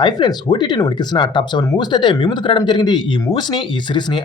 Hi friends, ఓటీటీని ఉనికిస్తున్న top 7 movies అయితే మీ ముందుకు రావడం జరిగింది. ఈ సిరీస్ని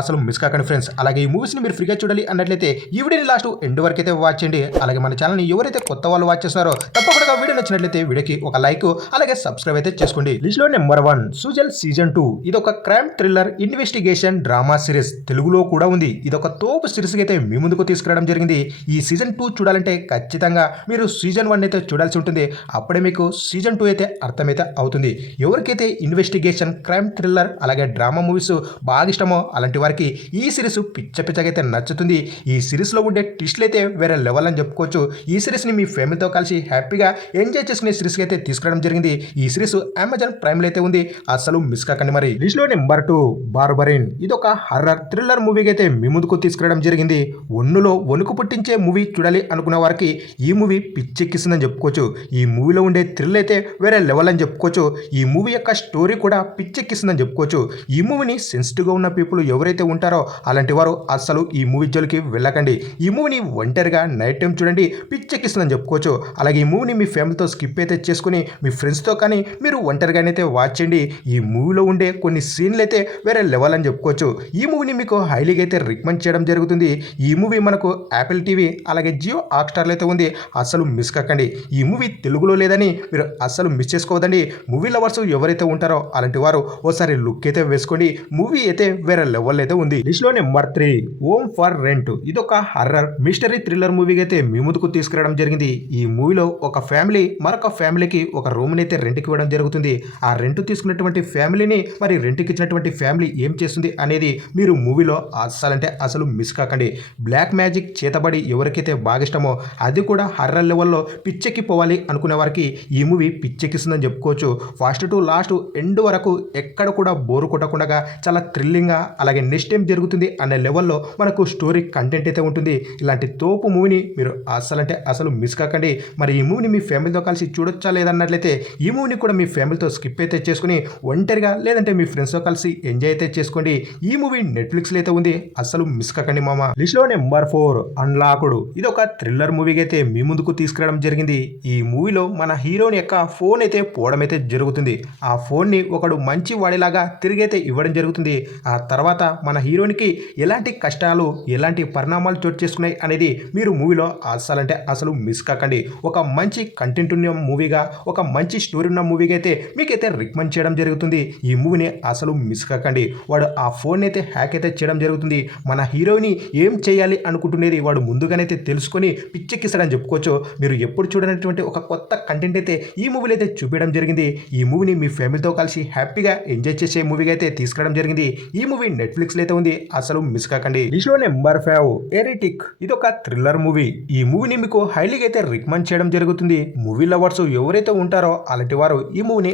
అసలు మిస్ కాకండి ఫ్రెండ్స్. అలాగే ఈ మూవీస్ని మీరు ఫ్రీగా చూడాలి అన్నట్లయితే ఈ వీడియోని లాస్ట్ ఎండ్ వరకు అయితే వాచ్ చేయండి. అలాగే మన ఛానల్ని ఎవరైతే కొత్త వాళ్ళు వాచ్ చేస్తున్నారో తప్పకుండా వీడియో నచ్చినట్లయితే వీడియోకి ఒక లైక్ అలాగే సబ్స్క్రైబ్ అయితే చేసుకోండి. లిస్ట్లో నెంబర్ 1 సుజల్ సీజన్ 2. ఇది ఒక crime thriller investigation drama series. తెలుగులో కూడా ఉంది. ఇది ఒక తోపు సిరీస్ అయితే మీ ముందుకు తీసుకురావడం జరిగింది. ఈ సీజన్ 2 చూడాలంటే ఖచ్చితంగా మీరు సీజన్ 1 అయితే చూడాల్సి ఉంటుంది. అప్పుడే మీకు సీజన్ 2 అయితే అర్థమైతే అవుతుంది. ఎవరికైతే ఇన్వెస్టిగేషన్ క్రైమ్ థ్రిల్లర్ అలాగే డ్రామా మూవీస్ బాగా ఇష్టమో అలాంటి వారికి ఈ సిరీస్ పిచ్చగా అయితే నచ్చుతుంది. ఈ సిరీస్లో ఉండే ట్విస్ట్లు అయితే వేరే లెవెల్ అని చెప్పుకోవచ్చు. ఈ సిరీస్ని మీ ఫ్యామిలీతో కలిసి హ్యాపీగా ఎంజాయ్ చేసుకునే సిరీస్కి అయితే తీసుకురావడం జరిగింది. ఈ సిరీస్ అమెజాన్ ప్రైమ్లో అయితే ఉంది. అసలు మిస్ కాకండి. మరి లిస్ట్లో నెంబర్ 2 బార్బరిన్. ఇది ఒక హర్రర్ థ్రిల్లర్ మూవీకి అయితే మీ ముందుకు తీసుకురావడం జరిగింది. ఒన్నులో వణుకు పుట్టించే మూవీ చూడాలి అనుకున్న వారికి ఈ మూవీ పిచ్చెక్కిస్తుందని చెప్పుకోవచ్చు. ఈ మూవీలో ఉండే థ్రిల్ అయితే వేరే లెవెల్ అని చెప్పుకోవచ్చు. ఈ మూవీ యొక్క స్టోరీ కూడా పిచ్చెక్కిస్తుందని చెప్పుకోవచ్చు. ఈ మూవీని సెన్సిటివ్గా ఉన్న పీపుల్ ఎవరైతే ఉంటారో అలాంటి వారు అస్సలు ఈ మూవీ జోలికి వెళ్ళకండి. ఈ మూవీని ఒంటరిగా నైట్ టైం చూడండి, పిచ్చెక్కిస్తుందని చెప్పుకోవచ్చు. అలాగే ఈ మూవీని మీ ఫ్యామిలీతో స్కిప్ అయితే చేసుకుని మీ ఫ్రెండ్స్తో కానీ మీరు ఒంటరిగానైతే వాచ్ చేయండి. ఈ మూవీలో ఉండే కొన్ని సీన్లు అయితే వేరే లెవెల్ అని చెప్పుకోవచ్చు. ఈ మూవీని మీకు హైలీగా అయితే రికమెండ్ చేయడం జరుగుతుంది. ఈ మూవీ మనకు యాపిల్ టీవీ అలాగే జియో హాట్‌స్టార్లో అయితే ఉంది. అస్సలు మిస్ కాకండి. ఈ మూవీ తెలుగులో లేదని మీరు అస్సలు మిస్ చేసుకోవద్దండి. మూవీ లవర్స్ ఎవరైతే ఉంటారో అలాంటి వారు ఓసారి లుక్ అయితే వేసుకోండి. మూవీ అయితే వేరే లెవెల్ అయితే ఉంది. లిస్ట్లో నెంబర్ 3 హోమ్ ఫర్ రెంట్. ఇది ఒక హర్రర్ మిస్టరీ థ్రిల్లర్ మూవీకి అయితే మీ ముందుకు తీసుకురావడం జరిగింది. ఈ మూవీలో ఒక ఫ్యామిలీ మరొక ఫ్యామిలీకి ఒక రూమ్ని అయితే రెంట్కి ఇవ్వడం జరుగుతుంది. ఆ రెంట్ తీసుకున్నటువంటి ఫ్యామిలీని మరి రెంట్కి ఇచ్చినటువంటి ఫ్యామిలీ ఏం చేస్తుంది అనేది మీరు మూవీలో అసలు మిస్ కాకండి. బ్లాక్ మ్యాజిక్ చేతబడి ఎవరికైతే బాగా ఇష్టమో అది కూడా హర్రర్ లెవెల్లో పిచ్చెక్కి పోవాలి అనుకునే వారికి ఈ మూవీ పిచ్చెక్కిస్తుందని చెప్పుకోవచ్చు. ఫస్ట్ టు లాస్ట్ ఎండ్ వరకు ఎక్కడ కూడా బోరు కొట్టకుండా చాలా థ్రిల్లింగ్గా అలాగే నెక్స్ట్ ఏం జరుగుతుంది అనే లెవెల్లో మనకు స్టోరీ కంటెంట్ అయితే ఉంటుంది. ఇలాంటి తోపు మూవీని మీరు అసలు మిస్ కాకండి. మరి ఈ మూవీని మీ ఫ్యామిలీతో కలిసి చూడొచ్చా లేదన్నట్లయితే ఈ మూవీని కూడా మీ ఫ్యామిలీతో స్కిప్ అయితే చేసుకుని ఒంటరిగా లేదంటే మీ ఫ్రెండ్స్తో కలిసి ఎంజాయ్ అయితే చేసుకోండి. ఈ మూవీ నెట్ఫ్లిక్స్లో అయితే ఉంది. అసలు మిస్ కాకండి మామ. లిస్ట్లో నెంబర్ 4 అన్లాక్డ్. ఇది ఒక థ్రిల్లర్ మూవీకి అయితే మీ ముందుకు తీసుకురావడం జరిగింది. ఈ మూవీలో మన హీరోని యొక్క ఫోన్ అయితే పోవడం అయితే జరుగుతుంది. ఆ ఫోన్ని ఒకడు మంచి వాడిలాగా తిరిగైతే ఇవ్వడం జరుగుతుంది. ఆ తర్వాత మన హీరోనికి ఎలాంటి కష్టాలు ఎలాంటి పరిణామాలు చోటు చేసుకున్నాయి అనేది మీరు మూవీలో అసలు మిస్ కాకండి. ఒక మంచి కంటెంట్ ఉన్న మూవీగా ఒక మంచి స్టోరీ ఉన్న మూవీగా అయితే మీకైతే రికమెండ్ చేయడం జరుగుతుంది. ఈ మూవీని అసలు మిస్ కాకండి. వాడు ఆ ఫోన్ అయితే హ్యాక్ అయితే చేయడం జరుగుతుంది. మన హీరోని ఏం చేయాలి అనుకుంటున్నది వాడు ముందుగానైతే తెలుసుకొని పిచ్చెక్కిస్తాడని చెప్పుకోవచ్చు. మీరు ఎప్పుడు చూడనటువంటి ఒక కొత్త కంటెంట్ అయితే ఈ మూవీలో అయితే చూపించడం జరిగింది. ఈ మూవీని మీ ఫ్యామిలీతో కలిసి హ్యాపీగా ఎంజాయ్ చేసే మూవీగా అయితే తీసుకురావడం జరిగింది. ఈ మూవీ నెట్ఫ్లిక్స్లో అయితే ఉంది. అసలు మిస్ కాకండి. లిస్ట్లో నెంబర్ 5 ఎరిటిక్. ఇది ఒక థ్రిల్లర్ మూవీ. ఈ మూవీని మీకు హైలీగా అయితే రికమెండ్ చేయడం జరుగుతుంది. మూవీ లవర్స్ ఎవరైతే ఉంటారో అలాంటి వారు ఈ మూవీని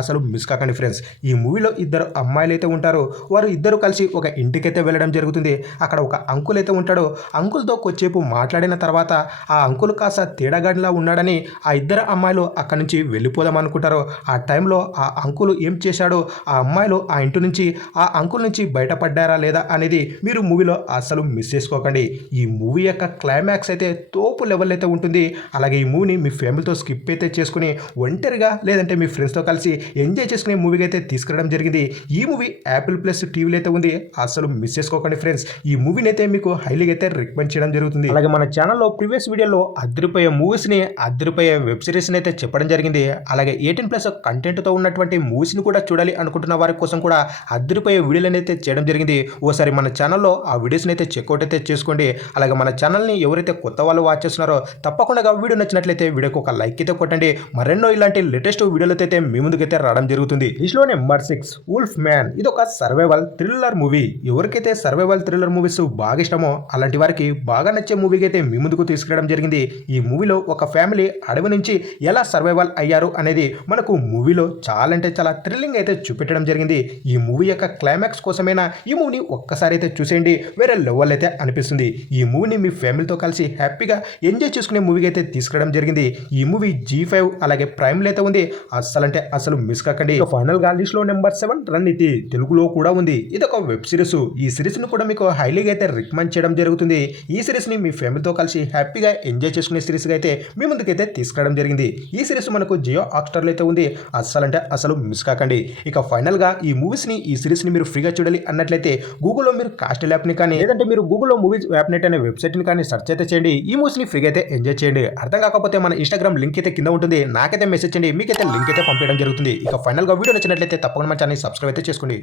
అసలు మిస్ కాకండి ఫ్రెండ్స్. ఈ మూవీలో ఇద్దరు అమ్మాయిలు అయితే ఉంటారు. వారు ఇద్దరు కలిసి ఒక ఇంటికైతే వెళ్ళడం జరుగుతుంది. అక్కడ ఒక అంకుల్ అయితే ఉంటాడు. అంకుల్తో కొద్దిసేపు మాట్లాడిన తర్వాత ఆ అంకుల్ కాస్త తేడాగాడిలా ఉన్నాడని ఆ ఇద్దరు అమ్మాయిలు అక్కడి నుంచి వెళ్ళిపోదాం అనుకుంటారు. ఆ టైంలో ఆ అంకుల్ ఏం చేశాడో ఆ అమ్మాయిలు ఆ ఇంటి నుంచి ఆ అంకుల్ నుంచి బయటపడ్డారా లేదా అనేది మీరు మూవీలో అసలు మిస్ చేసుకోకండి. ఈ మూవీ యొక్క క్లైమాక్స్ అయితే తోపు లెవెల్ అయితే ఉంటుంది. అలాగే ఈ మూవీని మీ ఫ్యామిలీతో స్కిప్ అయితే చేసుకుని ఒంటరిగా లేదంటే మీ ఫ్రెండ్స్తో కలిసి ఎంజాయ్ చేసుకునే మూవీగా అయితే తీసుకురావడం జరిగింది. ఈ మూవీ యాపిల్ ప్లస్ టీవీలో అయితే ఉంది. అసలు మిస్ చేసుకోకండి ఫ్రెండ్స్. ఈ మూవీని అయితే మీకు హైలీగా అయితే రికమెండ్ చేయడం జరుగుతుంది. అలాగే మన ఛానల్లో ప్రీవియస్ వీడియోలో అదిరిపోయే మూవీస్ని అదిరిపోయే వెబ్ సిరీస్ని అయితే చెప్పడం జరిగింది. అలాగే 18+ కంటెంట్తో ఉన్నటువంటి మూవీస్ని కూడా చూడాలి అనుకుంటున్న వారి కోసం కూడా అదిరిపోయే వీడియోలను అయితే చేయడం జరిగింది. ఓసారి మన ఛానల్లో ఆ వీడియోస్ని అయితే చెక్అవుట్ అయితే చేసుకోండి. అలాగే మన ఛానల్ని ఎవరైతే కొత్త వాళ్ళు వాచ్ చేస్తున్నారో తప్పకుండా వీడియో నచ్చినట్లయితే వీడియోకి ఒక లైక్ అయితే కొట్టండి. మరెన్నో ఇలాంటి లేటెస్ట్ వీడియోలతో అయితే మీ ముందుకైతే రావడం జరుగుతుంది. లిస్ట్లో నెంబర్ 6 వుల్ఫ్ మ్యాన్. ఇది ఒక సర్వైవల్ థ్రిల్లర్ మూవీ. ఎవరికైతే సర్వైవల్ థ్రిల్లర్ మూవీస్ బాగా ఇష్టమో అలాంటి వారికి బాగా నచ్చే మూవీకి అయితే మీ ముందుకు తీసుకురావడం జరిగింది. ఈ మూవీలో ఒక ఫ్యామిలీ అడవి నుంచి ఎలా సర్వైవల్ అయ్యారు అనేది మనకు మూవీలో చాలా థ్రిల్లింగ్ అయితే చూపెట్టడం జరిగింది. ఈ మూవీ యొక్క క్లైమాక్స్ కోసమైనా ఈ మూవీని ఒక్కసారి అయితే చూసేయండి. వేరే లెవెల్ అయితే అనిపిస్తుంది. ఈ మూవీని మీ ఫ్యామిలీతో కలిసి హ్యాపీగా ఎంజాయ్ చేసుకునే మూవీగా అయితే తీసుకురావడం జరిగింది. ఈ మూవీ G5 అలాగే ప్రైమ్లో అయితే ఉంది. అసలు మిస్ కాకండి. ఫైనల్ గా లిస్ట్లో నెంబర్ 7 రణితి. తెలుగులో కూడా ఉంది. ఇది ఒక వెబ్ సిరీస్. ఈ సిరీస్ ను కూడా మీకు హైలీగా అయితే రికమెండ్ చేయడం జరుగుతుంది. ఈ సిరీస్ ని మీ ఫ్యామిలీతో కలిసి హ్యాపీగా ఎంజాయ్ చేసుకునే సిరీస్ గా అయితే మీ ముందుకైతే తీసుకురావడం జరిగింది. ఈ సిరీస్ మనకు జియో హాట్‌స్టార్ థియేటర్లో అయితే ఉంది. అస్సలంటే అసలు మిస్ కాకండి. ఇక ఫైనల్గా ఈ మూవీస్ని ఈ సిరీస్ని మీరు ఫ్రీగా చూడాలి అన్నట్లయితే గూగుల్లో మీరు కాస్ట్ యాప్ని కానీ లేదంటే మీరు గూగుల్లో మూవీస్ యాప్నెట్ అనే వెబ్సైట్ని కానీ సెర్చ్ అయితే చేయండి. ఈ మూవీస్ని ఫ్రీగా అయితే ఎంజాయ్ చేయండి. అర్థం కాకపోతే మన ఇన్స్టాగ్రామ్ లింక్ అయితే కింద ఉంటుంది. నాకైతే మెసేజ్ చేయండి, మీకైతే లింక్ అయితే పంపించడం జరుగుతుంది. ఇక ఫైనల్గా వీడియో నచ్చినట్లయితే తప్పకుండా మన ఛానల్ సబ్స్క్రైబ్ అయితే చేసుకోండి.